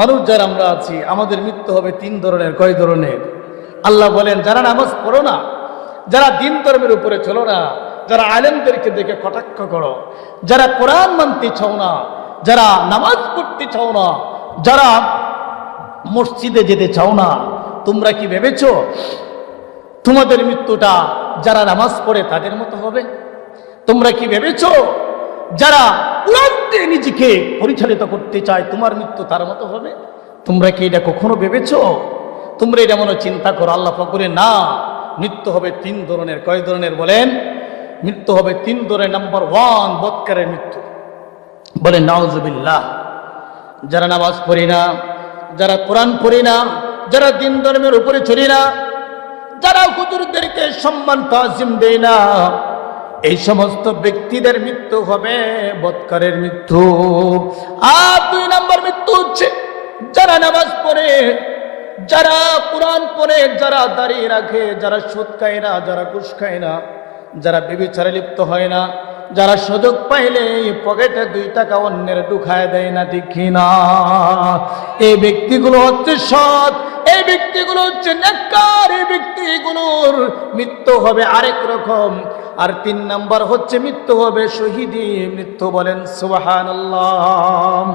মানুষ যারা আমরা আছি, আমাদের মৃত্যু হবে তিন ধরনের। কয় ধরনের? আল্লাহ বলেন, যারা নামাজ পড়ো না, যারা দিন ধর্মের উপরে চলো না, যারা আলেমদেরকে দেখে কটাক্ষ করো, যারা কোরআন মানতে চাও না, যারা নামাজ পড়তে চাও না, যারা মসজিদে যেতে চাও না, তোমরা কি ভেবেছো তোমাদের মৃত্যুটা যারা নামাজ পড়ে তাদের মতো হবে? তোমরা কি ভেবেছো যারা উড়াতে নিজেকে পরিচালিত করতে চায় তোমার মৃত্যু তার মতো হবে? তোমরা কি এটা কখনো ভেবেছো? তোমরা এটা মনে চিন্তা করো। আল্লাহ পাক বলে, না, মৃত্যু হবে তিন ধরনের। কয় ধরনের বলেন? মৃত্যু হবে তিন ধরনের। নাম্বার 1, বদকারের মৃত্যু। বলেন নাউজুবিল্লাহ। যারা নামাজ পড়ি না, যারা কোরআন পড়ি না, যারা দিন ধর্মের উপরে চলি না, যারা হুজুরদেরকে সম্মান তাজিম দেয় না, এই সমস্ত ব্যক্তিদের মৃত্যু হবে বদকারের মৃত্যু। আর 2 নম্বর মৃত্যু হচ্ছে যারা নামাজ পড়ে, যারা কোরআন পড়ে, যারা দাঁড়িয়ে রাখে, যারা সুদ খায় না, যারা ঘুষ খায় না, যারা ব্যভিচারে লিপ্ত হয় না, যারা সুযোগ পাইলে পকেটে 2 টাকা অন্যের ঢুকায় দেয় না, ঠিক না? এই ব্যক্তিগুলো হচ্ছে সৎ, এই ব্যক্তিগুলো হচ্ছে নেককার, এই ব্যক্তিগুলোর মৃত্যু হবে আরেক রকম। আর 3 নাম্বার হচ্ছে মৃত্যু হবে শহীদি মৃত্যু। বলেন সুবহানাল্লাহ।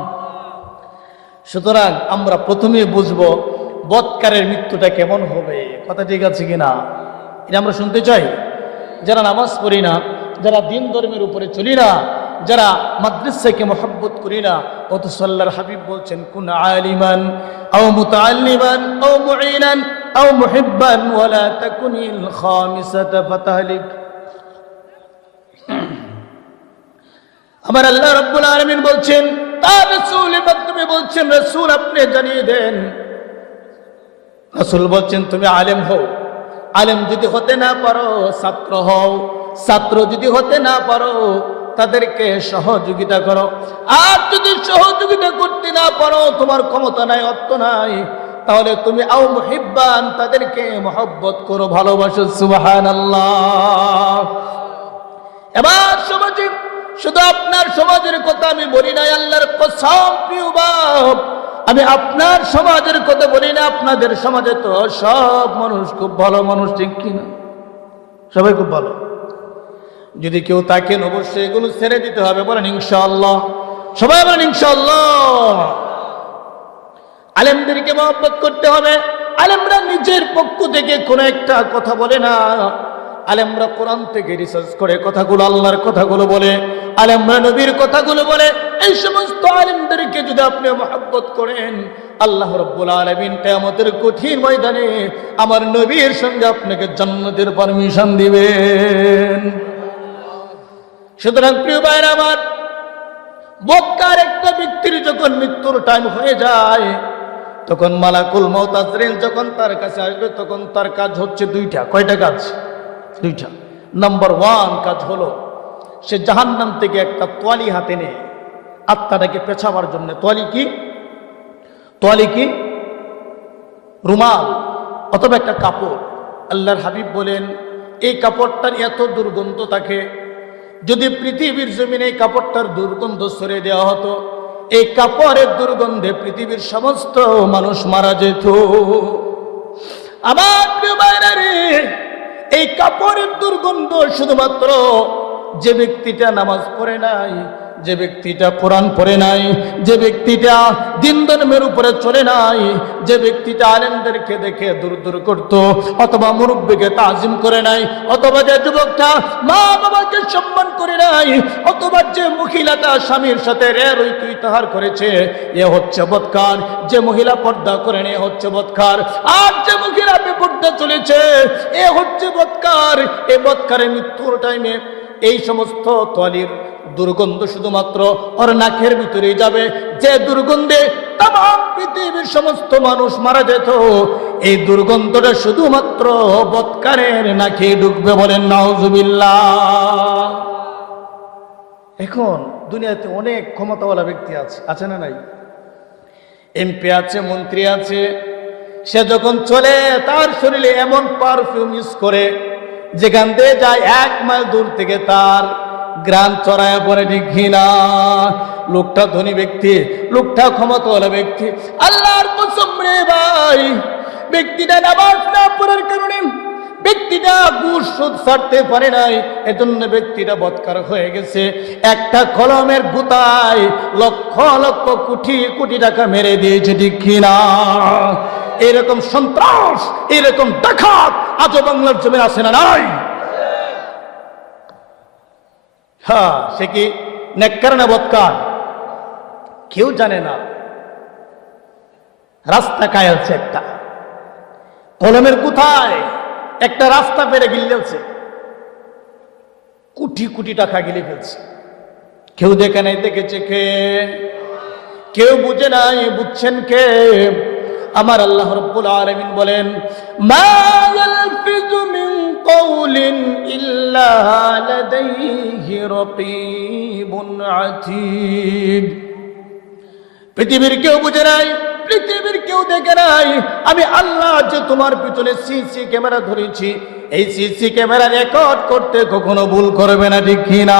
সুতরাং আমরা প্রথমে বুঝবো বদকারের মৃত্যুটা কেমন হবে। কথা ঠিক আছে কিনা? এটা আমরা শুনতে চাই। যারা নামাজ পড়ি না, যারা দিন ধর্মের উপরে চলি না, যারা মাদ্রাসাকে মহব্বত করি না, অথচ আল্লাহর হাবিব বলছেন, কুন আলিমান আও মুতাআল্লিমান আও মুঈনান আও মুহিব্বান ওয়ালা তাকুনিল খামিসাতা ফাতাহলিক। আমার আল্লাহ রাব্বুল আলামিন বলছেন, তার রাসূলের মাধ্যমে বলছেন, রাসূল আপনি জানিয়ে দেন। রাসূল বলছেন, তুমি আলেম হও, আলেম যদি হতে না পারো ছাত্র হও, ছাত্র যদি হতে না পারো তাদেরকে সহযোগিতা করো। আর যদি সহযোগিতা করতে না পারো, তোমার ক্ষমতা নাই, অর্থ নাই, তাহলে তুমি আও মুহিব্বান, তাদেরকে মহব্বত করো, ভালোবাসো। সুবহানাল্লাহ। এবার সমাজে, শুধু আপনার সমাজের কথা আমি বলি না, আল্লাহর কসম প্রিয় বাপ, আমি আপনার সমাজের কথা বলি না। আপনাদের সমাজে তো সব মানুষ খুব ভালো মানুষ, ঠিক কিনা? সবাই খুব ভালো। যদি কেউ থাকেন অবশ্যই এগুলো ছেড়ে দিতে হবে। বলেন ইনশাআল্লাহ। সবাই বলেন ইনশাআল্লাহ। আলেমদেরকে মহব্বত করতে হবে। আলেমরা নিজের পক্ষ থেকে কোনো একটা কথা বলে না, আলেমরা কোরআন থেকে রিসার্চ করে কথাগুলো, আল্লাহর কথাগুলো বলে, আলেমরা নবীর কথাগুলো বলে। এই সমস্ত আলেমদেরকে যদি আপনি মহব্বত করেন, আল্লাহ রাব্বুল আলামিন কিয়ামতের কঠিন ময়দানে আমার নবীর সঙ্গে আপনাকে জান্নাতের পারমিশন দিবেন। সুতরাং প্রিয় ভাইরা আমার, বদকার একটা ব্যক্তির যখন মৃত্যুর টাইম হয়ে যায়, তখন মালাকুল মউত আজরাইল যখন তার কাছে আসবে, তখন তার কাজ হচ্ছে 2টা। কয়টা কাজ? 2টা। নাম্বার 1 কাজ হলো, সে জাহান্নাম থেকে একটা তোয়ালি হাতে নেয় আত্মাটাকে পেছাবার জন্য। তোয়ালি কি? তোয়ালি কি? রুমাল অথবা একটা কাপড়। আল্লাহর হাবিব বলেন, এই কাপড়টার এত দুর্গন্ধ থাকে, যদি পৃথিবীর জমিনে এই কাপড়টার দুর্গন্ধ সরে দেওয়া হতো, এই কাপড়ের দুর্গন্ধে পৃথিবীর সমস্ত মানুষ মারা যেত। আমার প্রিয় ভাইরা রে, এই কাপড়ের দুর্গন্ধ শুধুমাত্র যে ব্যক্তিটা নামাজ পড়ে নাই, যে ব্যক্তিটা কোরআন পড়ে নাই, যে ব্যক্তিটা দিন ধর্মের উপরে চলে নাই, যে ব্যক্তিটা আলেমদেরকে দেখে দূর দূর করত, অথবা মুরব্বীকে তাজিম করে নাই, অথবা যে যুবকটা মা বাবাকে সম্মান করে নাই, অথবা যে মহিলাটা স্বামীর সাথে রেরই তুই তাহার করেছে, এ হচ্ছে বদকার। যে মহিলা পর্দা করে এ হচ্ছে বদকার। আর যে মহিলা বেপর্দা চলেছে, এ হচ্ছে বদকার। এ বদকারের মৃত্যুর টাইমে এই সমস্ত তোয়ালির দুর্গন্ধ শুধুমাত্র ওর নাকের ভিতরেই যাবে, যে দুর্গন্ধে তাম পৃথিবীর সমস্ত মানুষ মারা যেত, এই দুর্গন্ধটা শুধুমাত্র বদকারের নাকে ঢুকবে। বলেন নাউজুবিল্লাহ। এখন দুনিয়াতে অনেক ক্ষমতাওয়ালা ব্যক্তি আছে না নাই? এমপি আছে, মন্ত্রী আছে, সে যখন চলে তার শরীরে এমন পারফিউম ইউজ করে, যেখান দিয়ে যায় 1 মাইল দূর থেকে তার গ্রান চড়ায় পড়ে, ঠিক না? লোকটা ধনী ব্যক্তি, লোকটা ক্ষমতাওয়ালা ব্যক্তি। আল্লাহর কসম রে ভাই, ব্যক্তিটা নামাজ না পড়ার কারণে ব্যক্তিটা ঘুষ সুদ ছাড়তে পারে নাই, এজন্য ব্যক্তিটা বদকার হয়ে গেছে। একটা কলমের গুতায় লক্ষ লক্ষ কোটি কোটি টাকা মেরে দিয়েছে, ঠিক না? এরকম সন্ত্রাস, এরকম ডাকাত আজও বাংলার জমিন আছে না নাই? হ্যাঁ, সে কি নেককার না বদকার কেউ জানে না। রাস্তা কায়ালছে একটা কলমের কোথায়, একটা রাস্তা পেরে গিলেছে, কোটি কোটি টাকা গিলে ফেলছে। কেউ দেখে নাই, দেখেছে কে? কেউ বুঝে নাই, বুঝছেন কে? আমার আল্লাহ রাব্বুল আলামিন বলেন, মা ইয়ালফিযু মিন কাওলিন ইল্লা লাদাইহি রাকীবুন আতীদ। পৃথিবীর কেউ বুঝে নাই, পৃথিবীর কেউ দেখে নাই, আমি আল্লাহ যে তোমার পিছনে সিসি ক্যামেরা ধরেছি, এই সিসি ক্যামেরা রেকর্ড করতে কখনো ভুল করবে না, ঠিক না?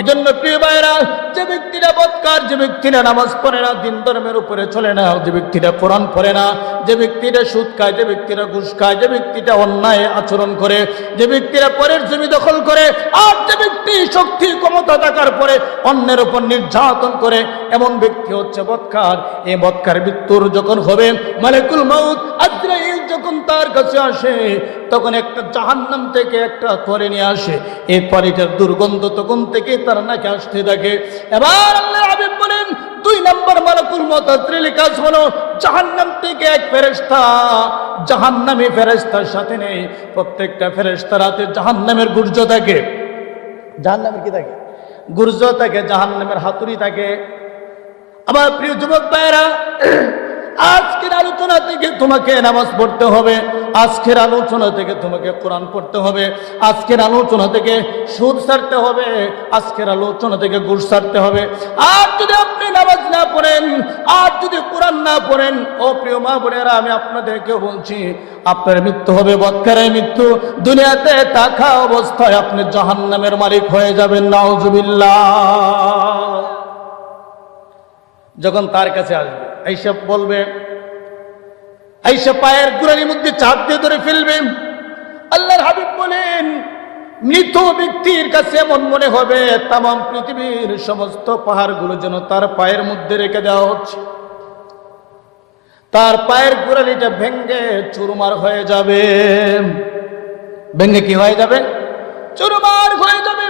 এজন্য প্রিয় ভাইরা, যে ব্যক্তিরা বদকার, যে ব্যক্তিরা নামাজ পড়ে না, দিন ধর্মের উপরে চলে না, যে ব্যক্তিরা কোরআন পড়ে না, যে ব্যক্তিরা সুদ খায়, যে ব্যক্তিরা ঘুষ খায়, যে ব্যক্তিটা অন্যায় আচরণ করে, যে ব্যক্তিরা পরের জমি দখল করে, আর যে ব্যক্তি শক্তি ক্ষমতা থাকার পরে অন্যের উপর নির্যাতন করে, এমন ব্যক্তি হচ্ছে বদকার। এই বদকার মৃত্যুর যখন হবে, মালাকুল মউত আজরাইল যখন তার কাছে আসে, তখন একটা জাহান্নাম থেকে একটা তরে নিয়ে আসে। এই তরিটার দুর্গন্ধ তখন থেকে তার নাকে আসতে থাকে। এবার আল্লাহর হাবিব বলেন, 2 নম্বর মালাকুল মউত আজরাইল কাজ হলো জাহান্নাম থেকে এক ফেরেশতা, জাহান্নামী ফেরেশতার সাথে নেই। প্রত্যেকটা ফেরেশতার হাতে জাহান্নামের গুর্জ থাকে। জাহান্নামের কি থাকে? গুর্জ থাকে, জাহান্নামের হাতুড়ি থাকে। আমার প্রিয় যুবক ভাইরা, আজকের আলোচনা থেকে তোমাকে নামাজ পড়তে হবে, আজকের আলোচনা থেকে তোমাকে কোরআন পড়তে হবে, আজকের আলোচনা থেকে সুদ ছাড়তে হবে, আজকের আলোচনা থেকে ঘুষ ছাড়তে হবে। আর যদি আপনি নামাজ না পড়েন, আর যদি কোরআন না পড়েন, ও প্রিয় মা বোনেরা, আমি আপনাদেরকেও বলছি, আপনার মৃত্যু হবে বদকারের মৃত্যু। দুনিয়াতে থাকা অবস্থায় আপনি জাহান্নামের মালিক হয়ে যাবেন, নাউজুবিল্লাহ। যখন তার কাছে আসবে, এইসব বলবে, এইসব পায়ের গোড়ালির মধ্যে চাপ দিয়ে ধরে ফেলবে। আল্লাহর হাবিব বলেন, মৃত ব্যক্তির কাছে এমন মনে হবে তাম পৃথিবীর সমস্ত পাহাড়গুলো যেন তার পায়ের মধ্যে রেখে দেওয়া হচ্ছে। তার পায়ের গোড়ালিটা ভেঙ্গে চুরমার হয়ে যাবে। ভেঙ্গে কি হয়ে যাবে? চুরমার হয়ে যাবে।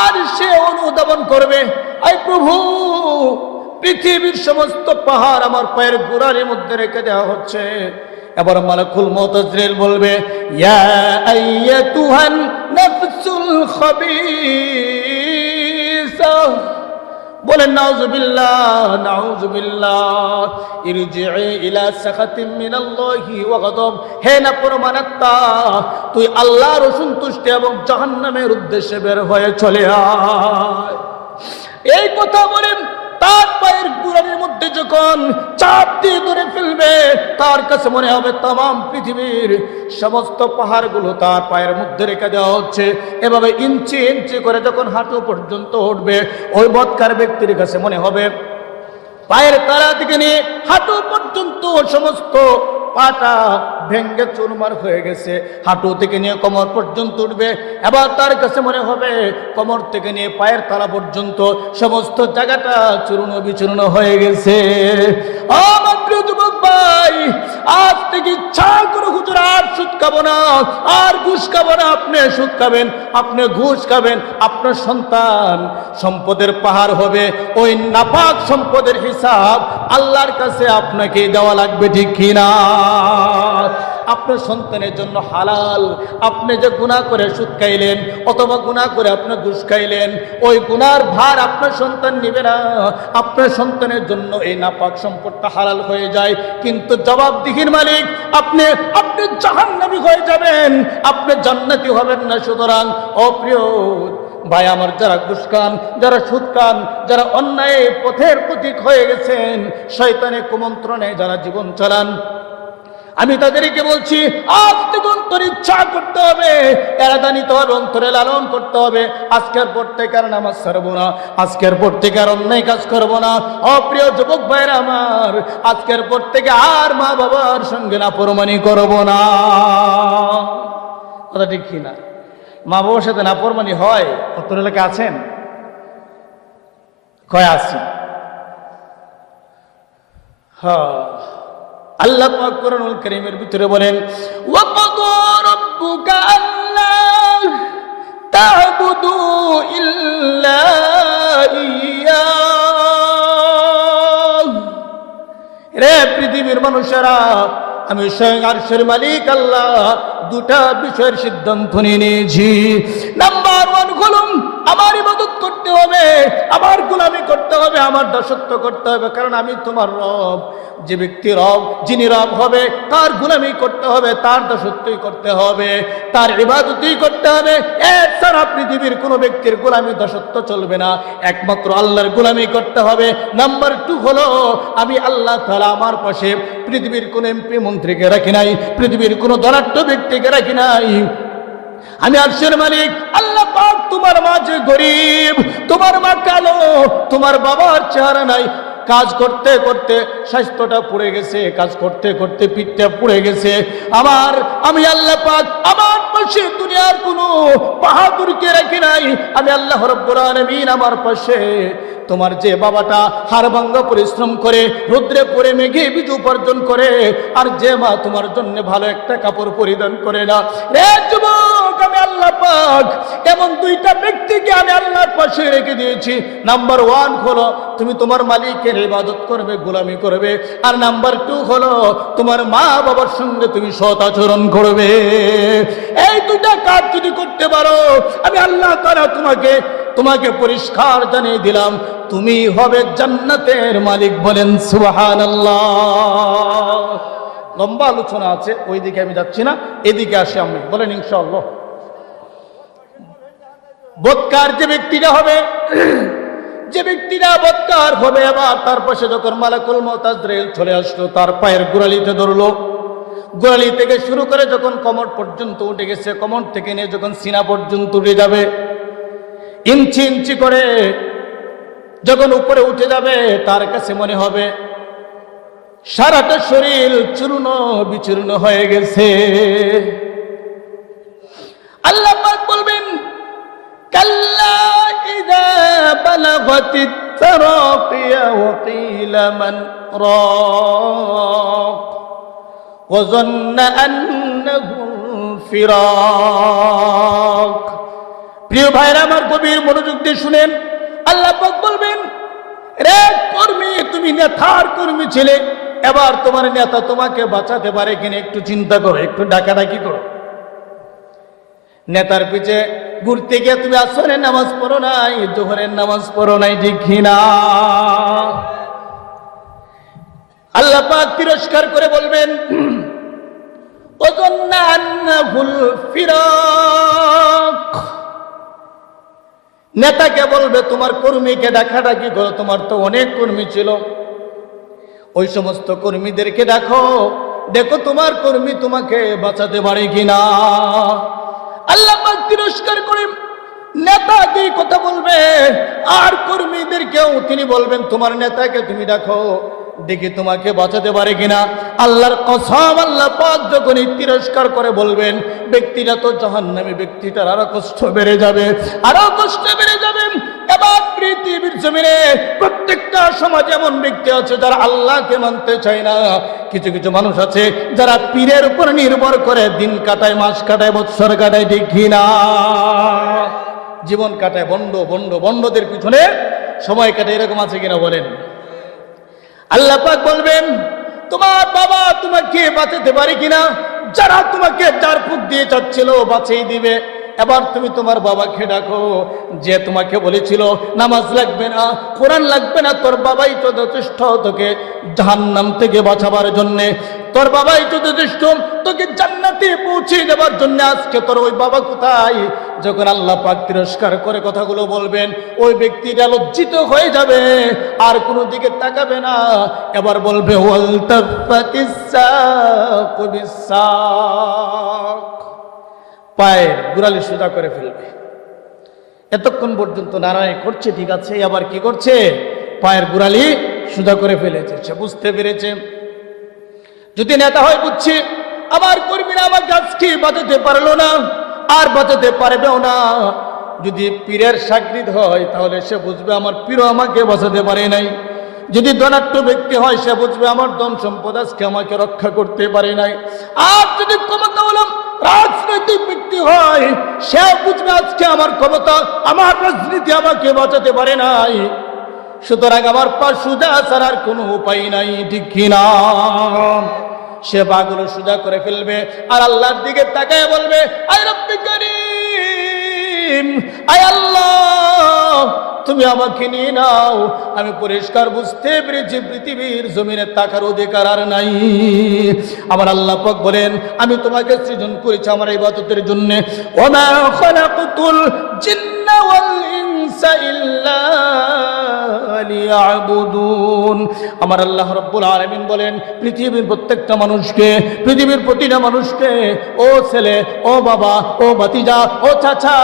আর সে অনুধাবন করবে, আই প্রভু, পৃথিবীর সমস্ত পাহাড় আমার পায়ের গোড়ালির মধ্যে রেখে দেওয়া হচ্ছে। এবার মালাকুল মউত আজরাইল বলবে, ইয়া আইয়াতুহান নাফসুল খাবিসা, বলেন নাউজুবিল্লাহ, নাউজুবিল্লাহ, ইরজিই ইলা সাখাতিম মিনাল্লাহি ওয়া গাদাব। হে নাফরমানাত্মা, তুই আল্লাহর অসন্তুষ্টি এবং জাহান্নামের উদ্দেশ্যে বের হয়ে চলে আয়। এই কথা বলেন, তার পায়ের গোড়ালির মধ্যে যখন চাপ দিয়ে ধরে ফেলবে, তার কাছে মনে হবে তাম পৃথিবীর সমস্ত পাহাড়গুলো তার পায়ের মধ্যে রেখে দেওয়া হচ্ছে। এভাবে ইঞ্চি ইঞ্চি করে যখন হাঁটু পর্যন্ত উঠবে, ওই বদকার ব্যক্তির কাছে মনে হবে পায়ের তালা থেকে নিয়ে হাঁটু পর্যন্ত সমস্ত পাটা ভেঙ্গে চুরমার হয়ে গেছে। হাঁটু থেকে নিয়ে কোমর পর্যন্ত উঠবে, এবার তার কাছে মনে হবে কোমর থেকে নিয়ে পায়ের তালা পর্যন্ত সমস্ত জায়গাটা চূর্ণ বিচূর্ণ হয়ে গেছে। আমার প্রিয় যুবক ভাই, আজ থেকে ইচ্ছা করে হুজুর আর সুদ খাবো না, আর ঘুষ খাবো না। আপনি সুদ খাবেন, আপনি ঘুষ খাবেন, আপনার সন্তান সম্পদের পাহাড় হবে। ওই নাপাক সম্পদের হিসাব আল্লাহর কাছে আপনাকে দেওয়া লাগবে, ঠিক কিনা? আপনার সন্তানের জন্য হালাল। আপনি যে গুনাহ করে সুদ খাইলেন অথবা গুনাহ করে আপনি ঘুষ খাইলেন, ওই গুনার ভার আপনার সন্তান নিবে না। আপনার সন্তানের জন্য এই নাপাক সম্পদটা হালাল হয়ে যায়, কিন্তু জবাবদিহির মালিক আপনি জাহান্নামী হয়ে যাবেন, আপনি জান্নাতি হবেন না। সুতরাং অপ্রিয় ভাই আমার, যারা ঘুষ খান, যারা সুদ খান, যারা অন্যায় পথের প্রতীক হয়ে গেছেন, শয়তানের কুমন্ত্রণে যারা জীবন চালান, আমি তাদেরকে বলছি, আজ থেকে অন্তর ইচ্ছা করতে হবে, এরাদা নিতে হবে, অন্তরে লালন করতে হবে। আজকের পর থেকে আর নামাজ ছাড়বো না, আজকের পর থেকে আর অন্যায় কাজ করবো না। অপ্রিয় যুবক ভাইরা আমার, আজকের পর থেকে আর মা বাবার সঙ্গে নাফরমানি করবো না। কথা ঠিক কিনা? মা বাবার সাথে নাফরমানি হয়? অত এলাকা আছেন? কয় আছি? হ্যাঁ, আল্লাহ পাক কোরআনুল কারীমের ভিতরে বলেন, ওয়া ক্বাদা রাব্বুকা আল্লা তা'বুদু ইল্লা ইয়্যাহু। রে পৃথিবীর মানুষেরা, আমি স্বয়ং আরশের মালিক আল্লাহ দুটা বিষয়ের সিদ্ধান্ত নিয়েছি। নাম্বার 1 হলো আমার ইবাদত করতে হবে, আমার গোলামি করতে হবে, আমার দাসত্ব করতে হবে, কারণ আমি তোমার রব। যে ব্যক্তি রব, যিনি রব হবে, তার গোলামি করতে হবে, তার দাসত্বই করতে হবে, তার ইবাদতই করতে হবে। এছাড়া পৃথিবীর কোনো ব্যক্তির গোলামি দাসত্ব চলবে না, একমাত্র আল্লাহর গোলামি করতে হবে। নাম্বার 2 হলো আমি আল্লাহ তাআলা আমার পাশে পৃথিবীর কোন এমপি মন্ত্রীকে রাখি নাই, পৃথিবীর কোন ধনাঢ্য ব্যক্তিকে রাখি নাই। আমি আরশের মালিক আল্লাহ পাক। তোমার মা যে গরিব, তোমার মা কালো, তোমার বাবার চেহারা নাই, কাজ করতে করতে স্বাস্থ্যটা পুড়ে গেছে, কাজ করতে করতে পিঠটা পুড়ে গেছে। আমি আল্লাহ পাক আমার পাশে দুনিয়ার কোনো বাহাদুরকে রাখি নাই। আমি আল্লাহ রাব্বুল আলামিন আমার পাশে তোমার যে বাবাটা হাড়ভাঙ্গা পরিশ্রম করে রোদ্রে পড়ে মেঘে বীজ উপার্জন করে, আর যে মা তোমার জন্য ভালো একটা কাপড় পরিধান করে না। রে যুবক, আমি আল্লাহ পাক এমন দুইটা ব্যক্তিকে আমি আল্লাহর পাশে রেখে দিয়েছি। নাম্বার 1 হলো তুমি তোমার মালিকের ইবাদত করবে, গোলামি করবে। আর নাম্বার 2 হলো তোমার মা বাবার সঙ্গে তুমি সৎ আচরণ করবে। এই দুইটা কাজ যদি করতে পারো, আমি আল্লাহ তাআলা তোমাকে পরিষ্কার জানিয়ে দিলাম, তুমি হবে জান্নাতের মালিক। বলেন সুবহানাল্লাহ। লম্বা আলোচনা আছে, ওইদিকে আমি যাচ্ছি না, এদিকে আসি আমি। বলেন ইনশাআল্লাহ। বদকার যে ব্যক্তিটা হবে, যে ব্যক্তিটা বদকার হবে, আবার তার পাশে যখন মালাকুল মউত আজরাইল চলে আসলো, তার পায়ের গোড়ালিতে ধরলো, গোড়ালি থেকে শুরু করে যখন কোমর পর্যন্ত উঠে গেছে, কোমর থেকে নিয়ে যখন সিনা পর্যন্ত উঠে যাবে, ইঞ্চি ইঞ্চি করে যখন উপরে উঠে যাবে, তার কাছে মনে হবে সারাটা শরীর চূর্ণ বিচূর্ণ হয়ে গেছে। আল্লাহ পাক বলবেন, কাল্লা ইযা বালাগাতিত তারাকিয়া ওয়া কিলা মান রাক ওয়া যান্না আন্নাহু ফিরাক। প্রিয় ভাইরা আমার, গভীর মনোযোগ দিয়ে শুনেন। আল্লাহ পাক বলবেন, রে কর্মী, তুমি নেতার কর্মী ছিলে, এবার তোমার নেতা তোমাকে বাঁচাতে পারে কিনা একটু চিন্তা করো, একটু ডাকাডাকি করো। নেতার পিছে ঘুরতে গিয়ে তুমি আসরের নামাজ পড়ো নাই, জোহরের নামাজ পড়ো নাই, ঠিক কিনা? আল্লাহ পাক তিরস্কার করে বলবেন, ওয়াযান্না আন্নাহুল ফিরাক। নেতাকে বলবে, তোমার কর্মীকে ডাকাডাকি করো, তোমার তো অনেক কর্মী ছিল, ওই সমস্ত কর্মীদেরকে দেখো তোমার কর্মী তোমাকে বাঁচাতে পারে কিনা। আল্লাহ পাক তিরস্কার করে নেতাকে কথা বলবে, আর কর্মীদেরকেও তিনি বলবেন, তোমার নেতাকে তুমি দেখো, দেখি তোমাকে বাঁচাতে পারে কিনা। আল্লাহর কসম, আল্লাহ পাক যখন তিরস্কার করে বলবেন, ব্যক্তিটা তো জাহান্নামী, ব্যক্তিটার আরো কষ্ট বেড়ে যাবে, আরো কষ্ট বেড়ে যাবে। এবার পৃথিবীর জমিনে প্রত্যেকটা সমাজে এমন ব্যক্তি আছে যারা আল্লাহকে মানতে চায় না। কিছু কিছু মানুষ আছে যারা পীরের উপর নির্ভর করে দিন কাটায়, মাস কাটায়, বৎসর কাটায়, ঠিক কিনা? জীবন কাটায়, বন্ডদের পিছনে সময় কাটায়, এরকম আছে কিনা বলেন? আল্লাহ পাক বলবেন, তোমার বাবা তোমাকে বাঁচাতে পারে কিনা? যারা তোমাকে চার ফুট দিয়ে যাচ্ছিল বাঁচিয়ে দিবে, এবার তুমি তোমার বাবাকে ডাকো, যে তোমাকে বলেছিল নামাজ লাগবে না, কোরআন লাগবে না, তোর বাবাই তো যথেষ্ট তোকে জাহান্নাম থেকে বাঁচাবার জন্যে, তোর বাবাই তো যথেষ্ট তোকে জান্নাতে পৌঁছে দেওয়ার জন্য। আজকে তোর ওই বাবা কোথায়? যখন আল্লাহ পাক তিরস্কার করে কথাগুলো বলবেন, ওই ব্যক্তিটা লজ্জিত হয়ে যাবে, আর কোনো দিকে তাকাবে না। এবার বলবে ওয়ালতাফাতিস সাকু বিসাক, পায়ের গোড়ালি সোজা করে ফেলবে। এতক্ষণ পর্যন্ত নারায় করছে, ঠিক আছে, আবার কি করছে? পায়ের গোড়ালি সোজা করে ফেলেছে। সে বুঝতে পেরেছে, যদি নেতা হয় বুঝছি আমার কর্মীরা আমাকে আজকে বাঁচাতে পারলো না, আর বাঁচাতে পারবেও না। যদি পীরের সাকৃত হয় তাহলে সে বুঝবে আমার পীরও আমাকে বাঁচাতে পারে নাই। যদি ধনাঢ্য ব্যক্তি হয় সে বুঝবে আমার ধন সম্পদ আজকে আমাকে রক্ষা করতে পারে নাই। আর যদি ক্ষমতাওয়ালা রাজনৈতিক ব্যক্তি হয় সে বুঝবে আজকে আমার ক্ষমতা, আমার রাজনীতি আমাকে বাঁচাতে পারে নাই। সুতরাং আমার পা সোজা ছাড়ার কোনো উপায় নাই, ঠিক কিনা? সে পাগুলো সোজা করে ফেলবে আর আল্লাহর দিকে তাকায় বলবে, আয় রব্বি করিম, আয় আল্লাহ তুমি আমাকে নিয়ে নাও। আমি পরিষ্কার বুঝতে পেরেছি পৃথিবীর জমিনে তাকার অধিকার আর নাই। আমার আল্লাহ পাক বলেন, আমি তোমাকে সৃজন করেছি আমার ইবাদতের জন্য। ওমা খালাকতুল জিন্না ওয়াল ইনসা ইল্লা লিয়াবুদুন। আমার আল্লাহ রাব্বুল আলামিন বলেন, পৃথিবীর প্রত্যেকটা মানুষকে, পৃথিবীর প্রতিটা মানুষকে, ও ছেলে, ও বাবা, ও ভাতিজা, ও চাচা,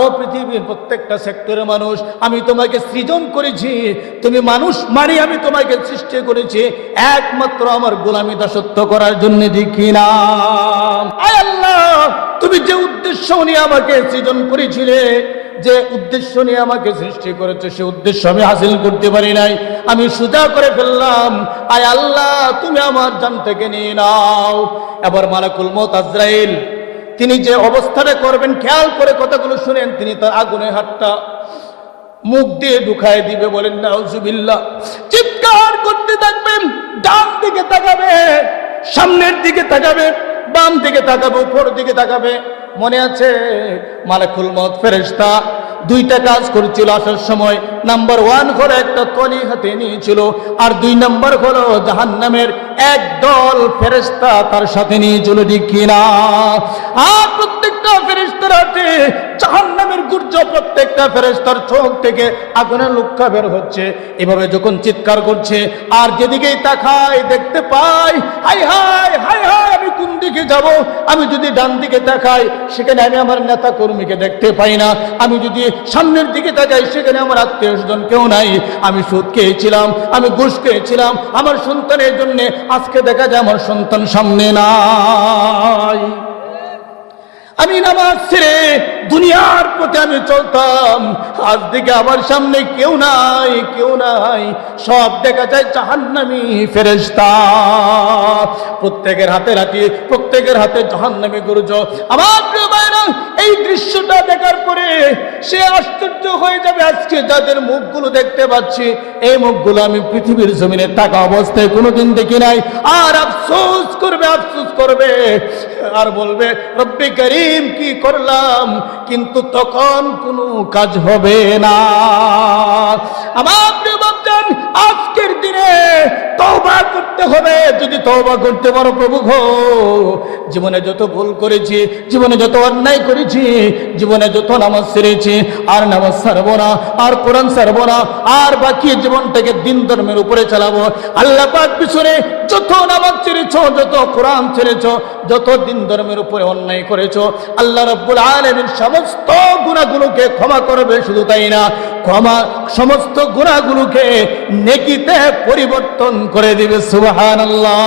ও পৃথিবীর প্রত্যেকটা সেক্টরের মানুষ, আমি তোমাকে সৃজন করেছি। তুমি মানুষ মানে আমি তোমাকে সৃষ্টি করেছি একমাত্র আমার গোলামি দাসত্ব করার জন্য, দেখি না? আয় আল্লাহ, তুমি যে উদ্দেশ্য নিয়ে আমাকে সৃজন করেছিলে, যে উদ্দেশ্য নিয়ে আমাকে সৃষ্টি করেছে, সে উদ্দেশ্য আমি হাসিল করতে পারি নাই, আমি সোজা করে ফেললাম। আয় আল্লাহ তুমি আমার জান থেকে নিয়ে নাও। এবার মালাকুল মউত আজরাইল তিনি যে অবস্থাটা করবেন, খেয়াল করে কথাগুলো শুনেন, তিনি তার আগুনের হাতটা মুখ দিয়ে ঢুকায় দিবে। বলেন নাউজুবিল্লাহ। চিৎকার করতে থাকবেন, ডান দিকে তাকাবে, সামনের দিকে তাকাবে, বাম দিকে তাকাবে, উপর দিকে তাকাবে। মনে আছে মালাকুল মউত ফেরেশতা দুইটা কাজ করেছিল আসার সময়। নাম্বার 1 হলো একটা তলি হাতে নিয়েছিল, আর 2 নাম্বার হলো জাহান্নামের একদল ফেরেশতা তার সাথে নিয়েছিল, ঠিক কিনা? আর প্রত্যেকটা ফেরেশতার হাতে জাহান্নামের গুর্জ, প্রত্যেকটা ফেরেশতার চোখ থেকে আগুনের লুক্কা বের হচ্ছে। এভাবে যখন চিৎকার করছে আর যেদিকেই তাকায় দেখতে পাই, হাই হাই হাই হাই, আমি কোন দিকে যাব? আমি যদি ডান দিকে তাকাই সেখানে আমি আমার নেতা কর্মীকে দেখতে পাই না, আমি যদি সামনের দিকে তাকাই সেখানে আমার আত্মীয় স্বজন কেউ নাই, আমি সুদ খেয়েছিলাম, আমি ঘুষ খেয়েছিলাম আমার সন্তানের জন্য, আজকে দেখা যায় আমার সন্তান সামনে নাই। আমি নামাজ ছেড়ে দুনিয়ার পথে আমি চলতাম, আজ দিকে আমার সামনে কেউ নাই, কেউ নাই, সব দেখা যায় জাহান্নামী ফেরেশতা। প্রত্যেকের হাতে লাঠি, প্রত্যেকের হাতে জাহান্নামী গুরুজ। আমার প্রিয় ভাইরা, এই দৃশ্যটা দেখার পরে সে আশ্চর্য হয়ে যাবে। আজকে যাদের মুখগুলো দেখতে পাচ্ছি, এই মুখগুলো আমি পৃথিবীর জমিনে থাকা অবস্থায় কোনোদিন দেখি নাই। আর আফসোস করবে, আফসোস করবে, আর বলবে রব্বি করিম কি করলাম, কিন্তু তখন কোনো কাজ হবে না। আমার প্রিয় বাচ্চান, আজকের দিনে তওবা করতে হবে। যদি তওবা করতে পারো, প্রভু গো, জীবনে যত ভুল করেছি, জীবনে যত অন্যায় করেছি, জীবনে যত নামাজ ছেড়েছি, আর নামাজ ছাড়বো না, আর কোরআন ছাড়বো না, আর বাকি জীবনটাকে দিন ধর্মের উপরে চালাবো। আল্লাহ পাক পিছনে যত নামাজ ছেড়েছো, যত কোরআন ছেড়েছো, যত দিন ধর্মের উপরে অন্যায় করেছো, আল্লাহ রাব্বুল আলামিন সমস্ত গুনাহগুলোকে ক্ষমা করবে। শুধু তাই না, ক্ষমা সমস্ত গুনাহগুলোকে নেকিতে পরিবর্তন করে দিবে। সুবহানাল্লাহ।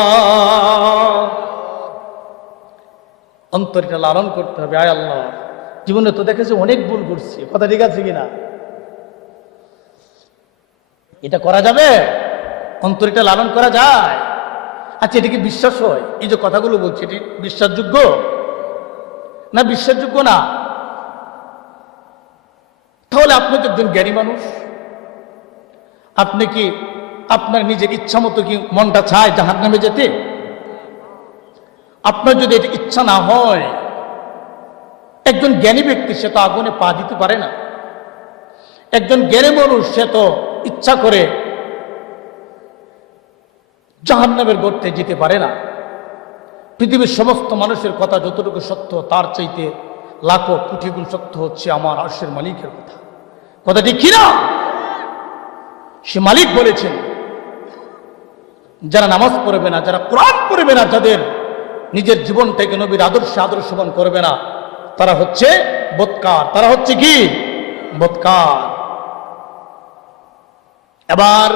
অন্তরটা লালন করতে হবে। আয় আল্লাহ, জীবনে তো দেখেছি অনেক ভুল করছি, কথা ঠিক আছে কিনা? এটা করা যাবে? অন্তরটা লালন করা যায়? আচ্ছা, এটা কি বিশ্বাস হয়? এই যে কথাগুলো বলছি, এটি বিশ্বাসযোগ্য না বিশ্বাসযোগ্য না? তাহলে আপনি তো একজন জ্ঞানী মানুষ, আপনি কি আপনার নিজের ইচ্ছা মতো কি মনটা চায় জাহান্নামে যেতে? আপনার যদি এটা ইচ্ছা না হয়, একজন জ্ঞানী ব্যক্তি সে তো আগুনে পা দিতে পারে না। একজন জ্ঞানী মানুষ সে তো ইচ্ছা করে জাহান্নামের গর্তে যেতে পারে না। পৃথিবীর সমস্ত মানুষের কথা যতটুকু সত্য তার চাইতে লাখো কোটি গুণ সত্য হচ্ছে আমার আরশের মালিকের কথা। কথা ঠিক কিনা? সে মালিক বলেছেন, যারা নামাজ পড়বে না, যারা কোরআন পড়বে না, যাদের নিজের জীবনটাকে নবীর আদর্শবান করবে না, তারা হচ্ছে বদকার। তারা হচ্ছে কি? বদকার। এবার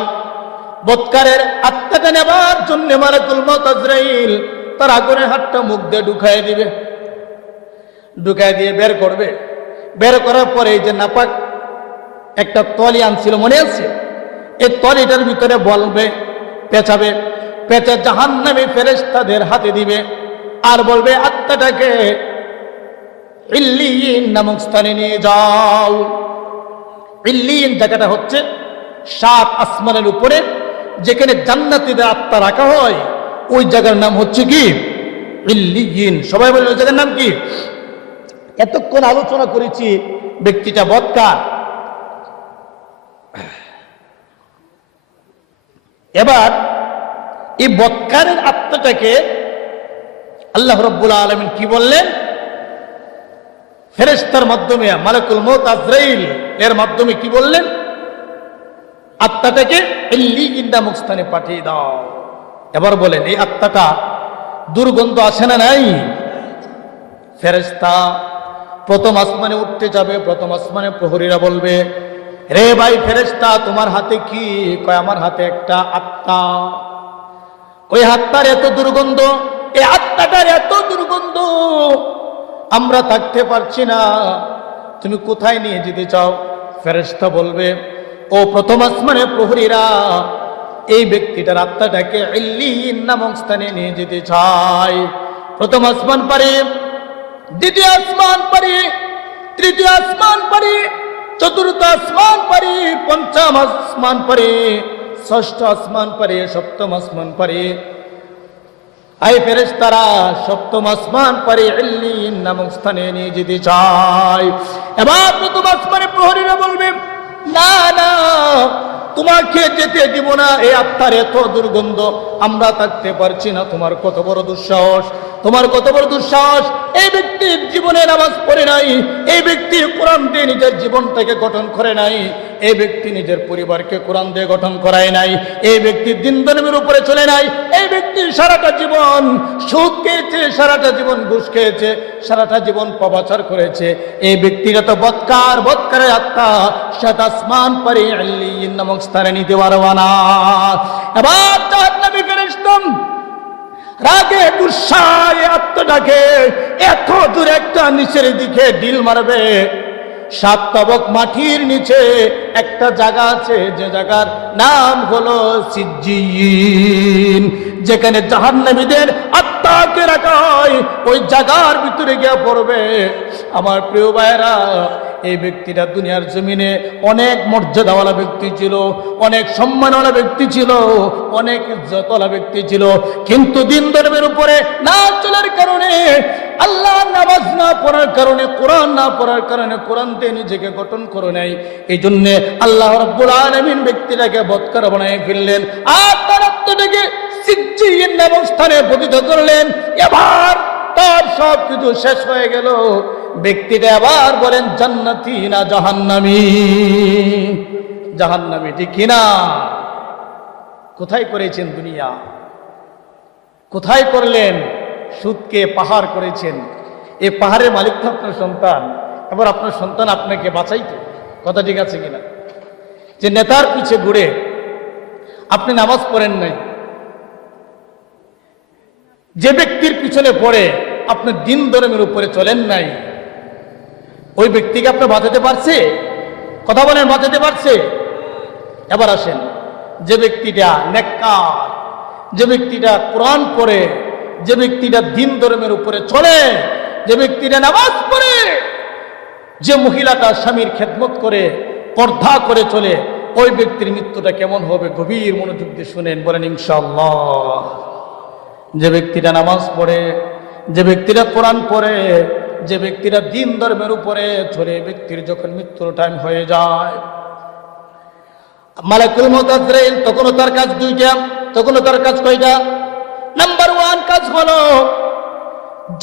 বদকারের আত্মাটা নেবার জন্য মালাকুল মউত আজরাইল তার আগুনের হাতটা মুখ দিয়ে ঢুকায় দিবে। ঢুকায় দিয়ে বের করবে। বের করার পরে এই যে নাপাক একটা তলি আনছিল, মনে আছে? এই তলিটার ভিতরে বলবে, পেঁচাবে, পেঁচে জাহান্নামী ফেরেশতাদের হাতে দিবে আর বলবে আত্মাটাকে ইল্লিয়িন নামক স্থানে নিয়ে যাও। ইল্লিয়িন জায়গাটা হচ্ছে 7 আসমানের উপরে, যেখানে জান্নাতীদের আত্মা রাখা হয়, ওই জায়গার নাম হচ্ছে কি? ইল্লিয়িন। সবাই বলেন ওই জায়গার নাম কি? এতক্ষণ আলোচনা করেছি ব্যক্তিটা বদকার। এবার এই বদকারের আত্মাটাকে আল্লাহ রাব্বুল আলামিন কি বললেন? ফেরেশতার মাধ্যমে, মালাকুল মউত আজরাইল এর মাধ্যমে কি বললেন? আত্মাটাকে ইল্লিয়িন নামক স্থানে পাঠিয়ে দাও। এবার বলেন এই আত্মাটা দুর্গন্ধ আসে না নাই? ফেরেশতা প্রথম আসমানে উঠতে যাবে। প্রথম আসমানে প্রহরীরা বলবে, রে ভাই ফেরেশতা, তোমার হাতে কি? কয় আমার হাতে একটা আত্মা। ওই আত্মার এত দুর্গন্ধ, এই আত্মাটার এত দুর্গন্ধ, আমরা থাকতে পারছি না, তুমি কোথায় নিয়ে যেতে চাও? ফেরেশতা বলবে, ও প্রথম আসমানে প্রহরীরা, এই ব্যক্তিটার আত্মাটাকে ইল্লিয়িন নামক স্থানে নিয়ে যেতে চাই। প্রথম আসমান পারে, দ্বিতীয় আসমান পারে, তৃতীয় আসমান পারে, চতুর্থ আসমান পারে, পঞ্চম আসমান পারে, ষষ্ঠ আসমান পারে, সপ্তম আসমান পারে। আই ফেরেশতারা সপ্তম আসমান পারে ইল্লিয়িন নামক স্থানে নিয়ে যেতে চায়। এবার প্রথম আসমানে প্রহরীরা বলবে, না না, তোমাকে যেতে দিব না, এই আত্মার এত দুর্গন্ধ, আমরা থাকতে পারছি না। তোমার কত বড় দুঃসাহস, তোমার কত বড় দুঃসাহস! এই ব্যক্তি জীবনে নামাজ পড়ে নাই, এই ব্যক্তি কোরআন দিয়ে নিজের জীবনটাকে গঠন করে নাই, এই ব্যক্তি নিজের পরিবারকে কোরআন দিয়ে গঠন করায় নাই, এই ব্যক্তি দিন ধর্মের উপরে চলে নাই, এই ব্যক্তি সারাটা জীবন সুদ খেয়েছে, সারাটা জীবন ঘুষ খেয়েছে, সারাটা জীবন পাপাচার করেছে। এই ব্যক্তিরা তো বদকার, বদকারের আত্মা 7 আসমান পারে ইল্লিয়িন নামক স্থানে নিতে পারবা না। এবার জাহান্নামী ফেরেশতা রাগে গুসায় আত্মাটাকে এত দূর একটা নিচের দিকে ঢিল মারবে। 7 তবক মাটির নিচে একটা জায়গা আছে, যে জায়গার নাম হলো সিজ্জিন, যেখানে জাহান্নামীদের আত্মাকে রাখা হয়। ওই জায়গার ভিতরে গিয়ে পড়বে। আমার প্রিয় ভাইরা, এই ব্যক্তিটা দুনিয়ার জমিনে অনেক মর্যাদাওয়ালা ব্যক্তি ছিল, অনেক সম্মানওয়ালা ব্যক্তি ছিল, অনেক ইজ্জতওয়ালা ব্যক্তি ছিল, কিন্তু দিন ধর্মের উপরে না চলার কারণে, আল্লাহ নামাজ না পড়ার কারণে, কোরআন না পড়ার কারণে, কোরআন দিয়ে নিজেকে গঠন করে নাই। এই জন্য আল্লাহ রাব্বুল আলামিন ব্যক্তিটাকে বদকার বানায় ফেললেন আর তার আত্মাটাকে সিজ্জিন নামক স্থানে পতিত করলেন। এবার তার সব কিছু শেষ হয়ে গেল। ব্যক্তিটা আবার বলেন জান্নাতি না জাহান্নামী? জাহান্নামী, ঠিক কিনা? কোথায় করেছেন দুনিয়া? কোথায় করলেন? সুদকে পাহাড় করেছেন। এই পাহাড়ের মালিক তো আপনার সন্তান। এবার আপনার সন্তান আপনাকে বাঁচাইতো। কথা ঠিক আছে কিনা? যে নেতার পিছে ঘুরে আপনি নামাজ পড়েন নাই, যে ব্যক্তির পিছনে পড়ে আপনি দিন ধর্মের উপরে চলেন নাই, ওই ব্যক্তিকে আপনি বাঁচাতে পারছে? কথা বলেন, বাঁচাতে পারছে? এবার আসেন, যে ব্যক্তিটা নেককার, যে ব্যক্তিটা কোরআন পড়ে, যে ব্যক্তিটা দিন ধর্মের উপরে চলে, যে ব্যক্তিটা নামাজ পড়ে, যে মহিলাটা স্বামীর খেদমত করে, পর্দা করে চলে, ওই ব্যক্তির মৃত্যুটা কেমন হবে? গভীর মনোযোগ দিয়ে শুনেন, বলেন ইনশাআল্লাহ। যে ব্যক্তিটা নামাজ পড়ে, যে ব্যক্তিটা কোরআন পড়ে, যে ব্যক্তিরা দিন ধর্মের উপরে চলে, ব্যক্তির যখন মৃত্যুর টাইম হয়ে যায়, মালাকুল মউত আজরাইল তখনও তার কাজ দুইটা। তখনও তার কাজ কয়টা? নাম্বার 1 কাজ হলো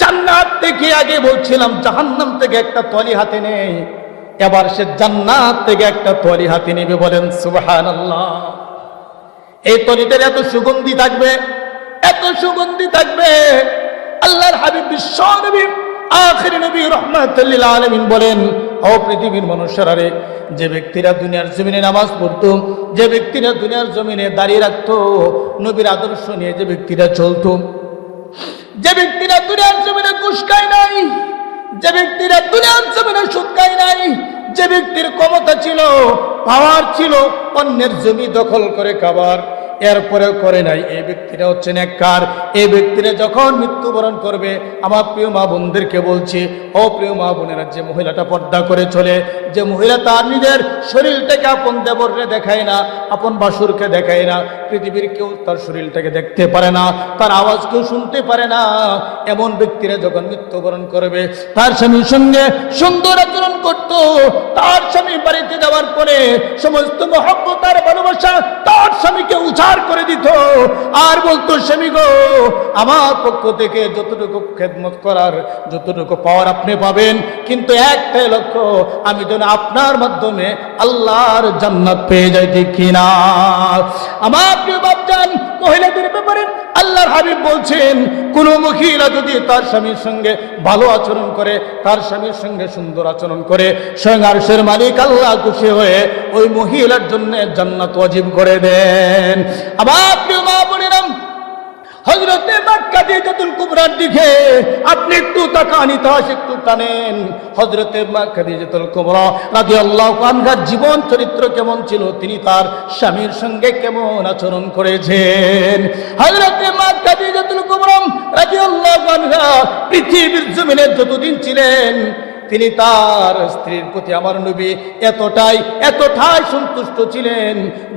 জান্নাত থেকে, আগে বলছিলাম জাহান্নাম থেকে একটা তলি হাতে নেই, এবার সে জান্নাত থেকে একটা তলি হাতে নেবে। বলেন সুবহানাল্লাহ। এই তলিটার এত সুগন্ধি থাকবে, এত সুগন্ধি থাকবে। আল্লাহর হাবিব বিশ্বনবী আখির নবী রাহমাতুল লিল আলামিন বলেন, ও পৃথিবীর মানুষেরা রে, যে ব্যক্তিরা দুনিয়ার জমিনে নামাজ পড়তো, যে ব্যক্তিরা দুনিয়ার জমিনে দাঁড়িয়ে রাখতো, নবীর আদর্শ নিয়ে যে ব্যক্তিরা চলতো, যে ব্যক্তিরা দুনিয়ার জমিনে ঘুষ খায় নাই, যে ব্যক্তিরা দুনিয়ার জমিনে সুদ খায় নাই, যে ব্যক্তির ক্ষমতা ছিল, পাওয়ার ছিল অন্যের জমি দখল করে খাবার, এরপরেও করে নাই, এই ব্যক্তিরা হচ্ছে নেককার। এই ব্যক্তিরা যখন মৃত্যুবরণ করবে, আমার প্রিয় মা বোনদেরকে বলছি, ও প্রিয় মা বোনেরা, যে মহিলাটা পর্দা করে চলে, যে মহিলা তার নিজের শরীরটাকে আপন দেবরকে দেখায় না, আপন বাসুরকে দেখায় না, পৃথিবীর কেউ তার শরীরটাকে দেখতে পারে না, তার আওয়াজ কেউ শুনতে পারে না, এমন ব্যক্তিরা যখন মৃত্যুবরণ করবে, তার স্বামীর সঙ্গে সুন্দর আচরণ করত, তার স্বামী বাড়িতে যাওয়ার পরে সমস্ত মহব্বত আর ভালোবাসা তার স্বামীকে উৎসাহ করে দিত, আর বলতো, স্বামী গো, আমার পক্ষ থেকে যতটুকু খেদমত করার, যতটুকু পাওয়ার আপনি পাবেন, কিন্তু একটাই লক্ষ্য, আমি যেন আপনার মাধ্যমে আল্লাহর জান্নাত পেয়ে যাই। ঠিক কিনা? আমার প্রিয় বাপজান, মহিলাদের ব্যাপারে আল্লাহর হাবিব বলছেন, কোন মহিলা যদি তার স্বামীর সঙ্গে ভালো আচরণ করে, তার স্বামীর সঙ্গে সুন্দর আচরণ করে, স্বয়ং আরশের মালিক আল্লাহ খুশি হয়ে ওই মহিলার জন্য জান্নাত ওয়াজিব করে দেন। আমার প্রিয় মা বোনেরা, হযরতে মক্কা খাদিজাতুল কুবরার দিকে আপনি একটু তাকান, ইতিহাস একটু টানেন। হযরতে মক্কা খাদিজাতুল কুবরা রাদিয়াল্লাহু আনহার জীবন চরিত্র কেমন ছিল, তিনি তার স্বামীর সঙ্গে কেমন আচরণ করেছেন। হযরতে মক্কা খাদিজাতুল কুবরা রাদিয়াল্লাহু আনহা পৃথিবীর জমিনে যতদিন ছিলেন, তিনি তার স্ত্রীর প্রতি আমার নবী এতটাই সন্তুষ্ট ছিলেন,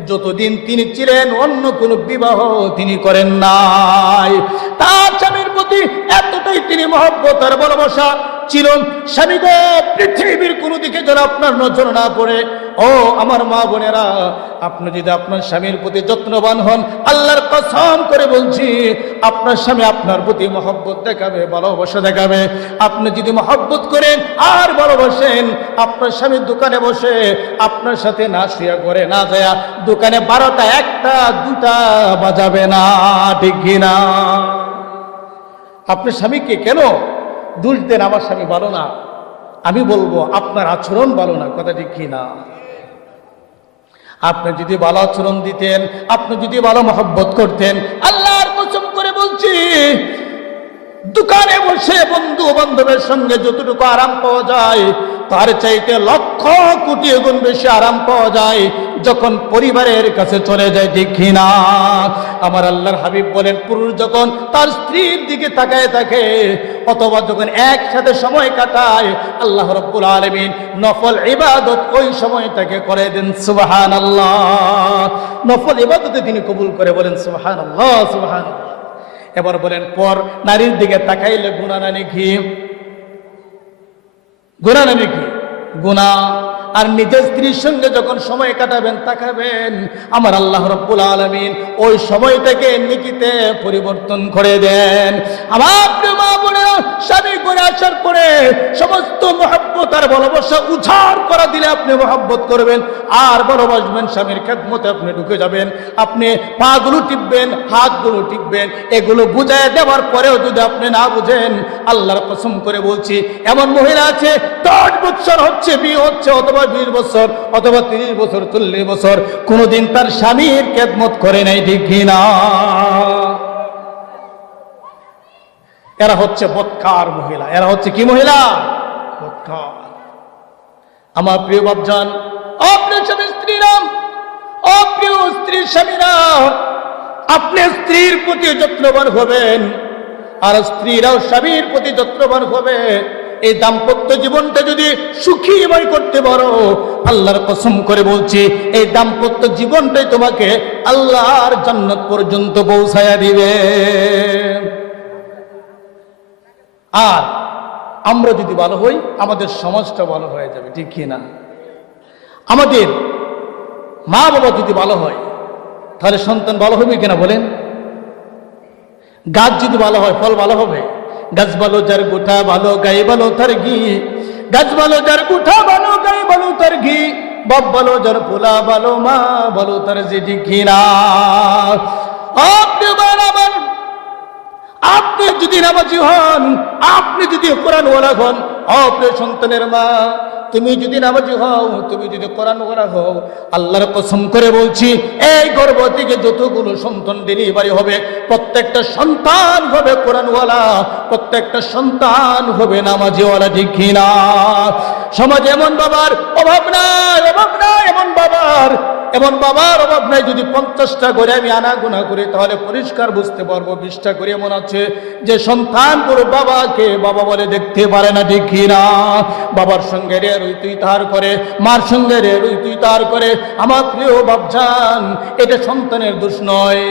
যতদিন তিনি ছিলেন অন্য কোনো বিবাহ তিনি করেন নাই। তার স্বামীর প্রতি এতটাই তিনি মহব্বত আর ভালোবাসা ছিল। স্বামী গো, পৃথিবীর কোনো দিকে যেন আপনার নজর না পড়ে। ও আমার মা বোনেরা, আপনি যদি আপনার স্বামীর প্রতি যত্নবান হন, আল্লাহর কসম করে বলছি, আপনার স্বামী আপনার প্রতি মহব্বত দেখাবে, ভালোবাসা দেখাবে। আপনি যদি মহব্বত করেন আর ভালোবাসেন, আপনার স্বামী দোকানে বসে আপনার সাথে না শুয়া করে না যায়, দোকানে 12টা 1টা 2টা বাজাবে না। ঠিক কিনা? আপনার স্বামীকে কেন দোষ দেন, আমার স্বামী ভালো না? আমি বলবো আপনার আচরণ ভালো না। কথা ঠিক কিনা? আপনি যদি ভালো আচরণ দিতেন, আপনি যদি ভালো মহব্বত করতেন, আল্লাহর কসম করে বলছি, দোকানে বসে বন্ধু বান্ধবের সঙ্গে যতটুকু আরাম পাওয়া যায়, তার চাইতে লক্ষ কোটি গুণ বেশি আরাম পাওয়া যায় যখন পরিবারের কাছে চলে যায়। ঠিক কিনা? আমার আল্লাহর হাবিব বলেন, পুরুষ যখন তার স্ত্রীর দিকে তাকায় থাকে, অথবা যখন একসাথে সময় কাটায়, আল্লাহ রাব্বুল আলামিন নফল ইবাদত ওই সময়টাকে করে দেন। সুবহানাল্লাহ। নফল ইবাদতে তিনি কবুল করে। বলেন সুবহানাল্লাহ, সুবহানাল্লাহ। এবার বলেন, পর নারীর দিকে তাকাইলে গুনাহ না নেকি? গুনাহ না নেকি? গুনাহ। আর নিজের স্ত্রীর সঙ্গে যখন সময় কাটাবেন, তাকাবেন, আমার আল্লাহ রাব্বুল আলামিন ওই সময়টাকে নেকিতে পরিবর্তন করে দেন। আমার প্রিয় মা বোনেরা, স্বামী করে আসার পরে সমস্ত মহব্বত আর ভালোবাসা উজাড় করা দিলে আপনি মহব্বত করবেন আর ভালোবাসবেন। স্বামীর খেদমতে আপনি ঢুকে যাবেন, আপনি পাগুলো টিপবেন, হাতগুলো টিপবেন। এগুলো বুঝায় দেওয়ার পরেও যদি আপনি না বুঝেন, আল্লাহর কসম করে বলছি, এমন মহিলা আছে 10 বছর হচ্ছে বিয়ে হচ্ছে, অথবা 20 বছর, অথবা 30 বছর, 40 বছর, কোনদিন তার স্বামীর খেদমত করে নাই। ঠিক কিনা? এরা হচ্ছে বদকার মহিলা। এরা হচ্ছে কি মহিলা? বদকার। আমার প্রিয় বাপজান, আপনার স্বামী স্ত্রীরা, অপ্রিয় স্ত্রীর স্বামীরা, আপনি স্ত্রীর প্রতি যত্নবান হবেন আর স্ত্রীরাও স্বামীর প্রতি যত্নবান হবে। এই দাম্পত্য জীবনটা যদি সুখীময় করতে পারো, আল্লাহর কসম করে বলছি, এই দাম্পত্য জীবনটাই তোমাকে আল্লাহর জান্নাত পর্যন্ত পৌঁছায়া দিবে। আর আমরা যদি ভালো হই আমাদের সমাজটা ভালো হয়ে যাবে, ঠিক কি না? আমাদের মা বাবা যদি ভালো হয় তাহলে সন্তান ভালো হবে কিনা বলেন? গাছ যদি ভালো হয় ফল ভালো হবে। গাছ ভালো যার গোটা ভালো, গায়ে ভালো তার ঘি। গাছ ভালো যার গোটা ভালো, গায়ে ভালো তার ঘি। বাপ ভালো যার পোলা ভালো, মা ভালো তার যেটি ঘিনা। আপনি যদি নামাজি হন, আপনি যদি কোরআনওয়ালা হন, আপনি সন্তানের মা, তুমি যদি নামাজি হও, তুমি যদি কোরআনওয়ালা হও, আল্লাহর কসম করে বলছি এই গর্ভ থেকে যতগুলো সন্তান ডেলিভারি হবে প্রত্যেকটা সন্তান হবে কোরআনওয়ালা, প্রত্যেকটা সন্তান হবে নামাজিওয়ালা, ঠিক কিনা? সমাজে এমন বাবার অভাব নাই, অভাব নাই, এমন বাবার অভাব নাই। যদি 50টা করে আমি আনাগোনা করি তাহলে পরিষ্কার বুঝতে পারবো 20টা করে এমন আছে যে সন্তান পুরো বাবাকে বাবা বলে দেখতে পারে না, ঠিক কিনা? বাবার সঙ্গে রে রুই তুই তার করে, মার সঙ্গে রে রুই তুই তার করে। আমার প্রিয় বাপজান, এটা সন্তানের দোষ নয়।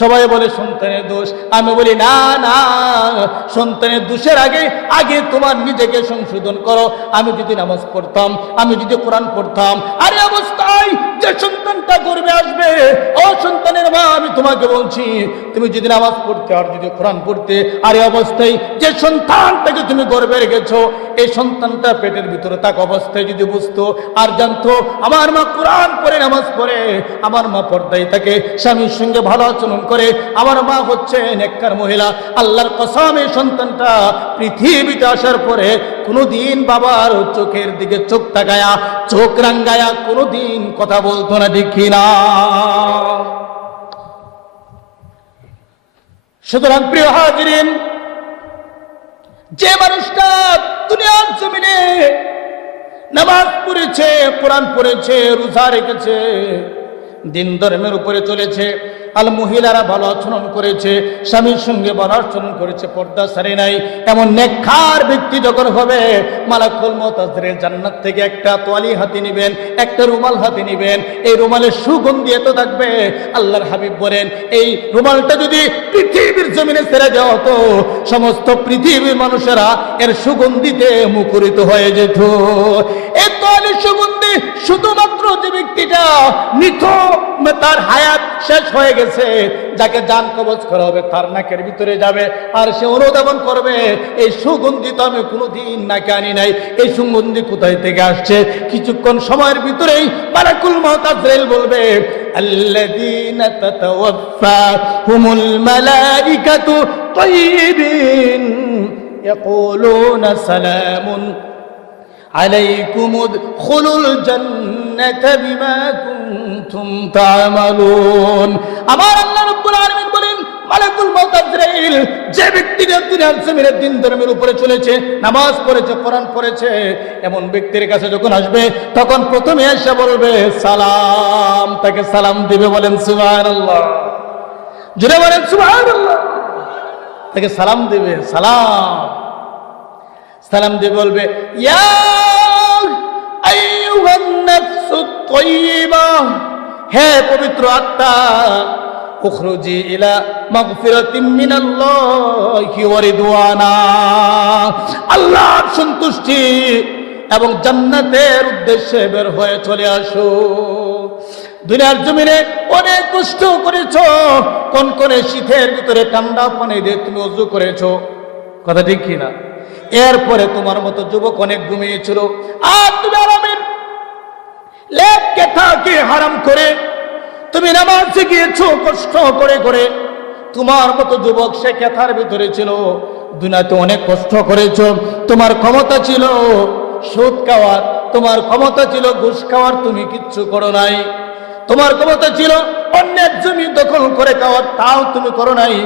সবাই বলে সন্তানের দোষ, আমি বলি না না, সন্তানের দোষের আগে তোমার নিজেকে সংশোধন করো। আমি যদি নামাজ পড়তাম, আমি যদি কোরআন পড়তাম, আরে অবস্থায় যে সন্তানটা গর্বে আসবে, ও সন্তানের মা আমি তোমাকে বলছি, তুমি যদি নামাজ পড়তে আর যদি কোরআন পড়তে, আরে অবস্থায় যে সন্তানটাকে তুমি গর্বে রেখেছো, এই সন্তানটা পেটের ভিতরে থাকা অবস্থায় যদি বুঝতো আর জানতো আমার মা কোরআন পড়ে নামাজ পড়ে, আমার মা পর্দায় থাকে, স্বামীর সঙ্গে ভালো আচরণ করে, আমার মা হচ্ছে নেককার মহিলা, আল্লাহর কসম এই সন্তানটা পৃথিবীতে আসার পরে কোনোদিন বাবার চোখের দিকে চোখ তাকায়া, চোখ রাঙ্গায়া কোনোদিন কথা বলতো না, ঠিক কিনা? সুতরাং প্রিয় হাজিরিন, যে মানুষটা দুনিয়ার জমিনে নামাজ পড়েছে, কোরআন পড়েছে, রোজা রেখেছে, দিন ধর্মের উপরে চলেছে, আল মহিলারা ভালো আচরণ করেছে, স্বামীর সঙ্গে ভালো আচরণ করেছে, পর্দা ছাড়ে নাই, এমন নেককার ব্যক্তি যখন হবে, মালাকুল মউত আজরাইল জান্নাত থেকে একটা তোয়ালি হাতে নেবেন, একটা রুমাল হাতে নেবেন। এই রুমালের সুগন্ধি এত থাকবে, আল্লাহর হাবিব বলেন এই রুমালটা যদি পৃথিবীর জমিনে ছেড়ে দেওয়া হতো, সমস্ত পৃথিবীর মানুষেরা এর সুগন্ধিতে মুখরিত হয়ে যেত। এই তোয়ালির সুগন্ধি শুধুমাত্র যে ব্যক্তিটা নিথ, তার হায়াত শেষ হয়ে গেছে, যাকে জান কবজ করা হবে, তার নাকের ভিতরে যাবে আর সে অনুধাবন করবে এই সুগন্ধি তো আমি কোনোদিন নাকে আনি নাই, এই সুগন্ধি কোথায় থেকে আসছে। কিছুক্ষণ সময়ের ভিতরেই মালাকুল মউত আজরাইল বলবে আল্লাযীনা তাতাওয়াফাহুমুল মালাইকাতু তাইয়িবিন ইয়াকুলুনা সালামুন আলাইকুম উদখুলুল জান্নাতা বিমা কুনতুম তা'মালুন। আমার আল্লাহ রাব্বুল আলামিন বলেন মালাকুল মউত আজরাইল যে ব্যক্তিরা দুনিয়ার জমিনে দিন ধর্মের উপরে চলেছে, নামাজ পড়েছে, কোরআন পড়েছে, এমন ব্যক্তির কাছে যখন আসবে তখন প্রথমে এসে বলবে সালাম, তাকে সালাম দিবে। বলেন সুবহানাল্লাহ, জোরে বলেন সুবহানাল্লাহ। তাকে সালাম দিবে, সালাম দিয়ে বলবে ইয়া আইয়ুহান নাফসুত তাইয়্যিবা, হে পবিত্র আত্মা, উখরুজি ইলা মাগফিরাতিম মিনাল্লাহি ওয়া রিদওয়ানা, আল্লাহর সন্তুষ্টি এবং জান্নাতের উদ্দেশ্যে বের হয়ে চলে আসো। দুনিয়ার জমিনে অনেক কষ্ট করেছো, কনকনে শীতের ভিতরে ঠান্ডা পানি দিয়ে তুমি ওযু করেছো, কথা ঠিক কিনা? এরপরে তোমার মতো যুবক অনেক ঘুমিয়েছিল, আর তুমি আরামের লেপকে থাকে হারাম করে তুমি নামাজে গিয়েছো কষ্ট করে করে। তোমার মতো যুবক সে কেথার ভিতরে ছিল, দুনিয়াতে অনেক কষ্ট করেছো, তোমার ক্ষমতা ছিল সুদ খাওয়ার, তোমার ক্ষমতা ছিল ঘুষ খাওয়ার, তুমি কিচ্ছু করো নাই। তোমার ক্ষমতা ছিল অন্যের জমি দখল করে খাওয়ার, তাও তুমি করো নাই।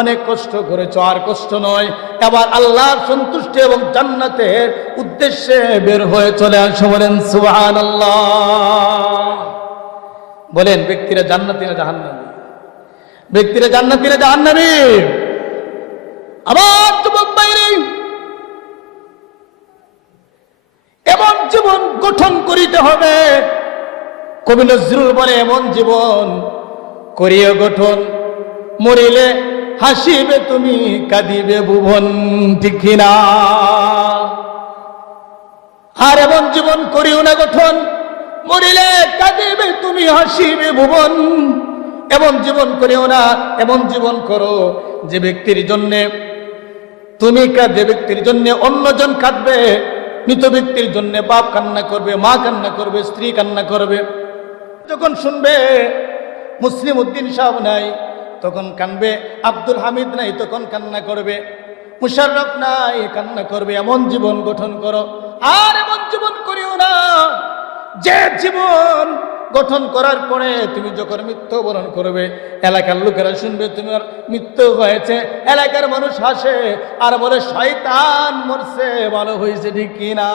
অনেক কষ্ট করেছো, আর কষ্ট নয়, এবার আল্লাহর সন্তুষ্টি এবং জান্নাতের উদ্দেশ্যে বের হয়ে চলে আসো। বলেন সুবহানাল্লাহ। বলেন ব্যক্তিরা জান্নাতি না জাহান্নামী? ব্যক্তিরা জান্নাতি না জাহান্নামী? আমার যুবক ভাইরা, এমন জীবন গঠন করিতে হবে। কবি নজরুল বলে এমন জীবন করিয়া গঠন, মরিলে হাসিবে তুমি কাঁদিবে ভুবন, ঠিক কিনা? আর এমন জীবন করিও না গঠন, মরিলে কাঁদিবে তুমি হাসিবে ভুবন। এমন জীবন করিও না, এমন জীবন করো যে ব্যক্তির জন্য তুমি যে ব্যক্তির জন্য অন্যজন কাঁদবে। মৃত ব্যক্তির জন্য বাপ কান্না করবে, মা কান্না করবে, স্ত্রী কান্না করবে। যখন শুনবে মুসলিম উদ্দিন সাহেব নাই তখন কানবে, আব্দুল হামিদ নাই তখন কান্না করবে, মুশাররফ নাই কান্না করবে। এমন জীবন গঠন করো। আর এমন জীবন করিও না যে জীবন গঠন করার পরে তুমি যখন মৃত্যুবরণ করবে, এলাকার লোকেরা শুনবে তোমার মৃত্যু হয়েছে, এলাকার মানুষ হাসে আর বলে শয়তান মরছে, ভালো হয়েছে, ঠিক কিনা?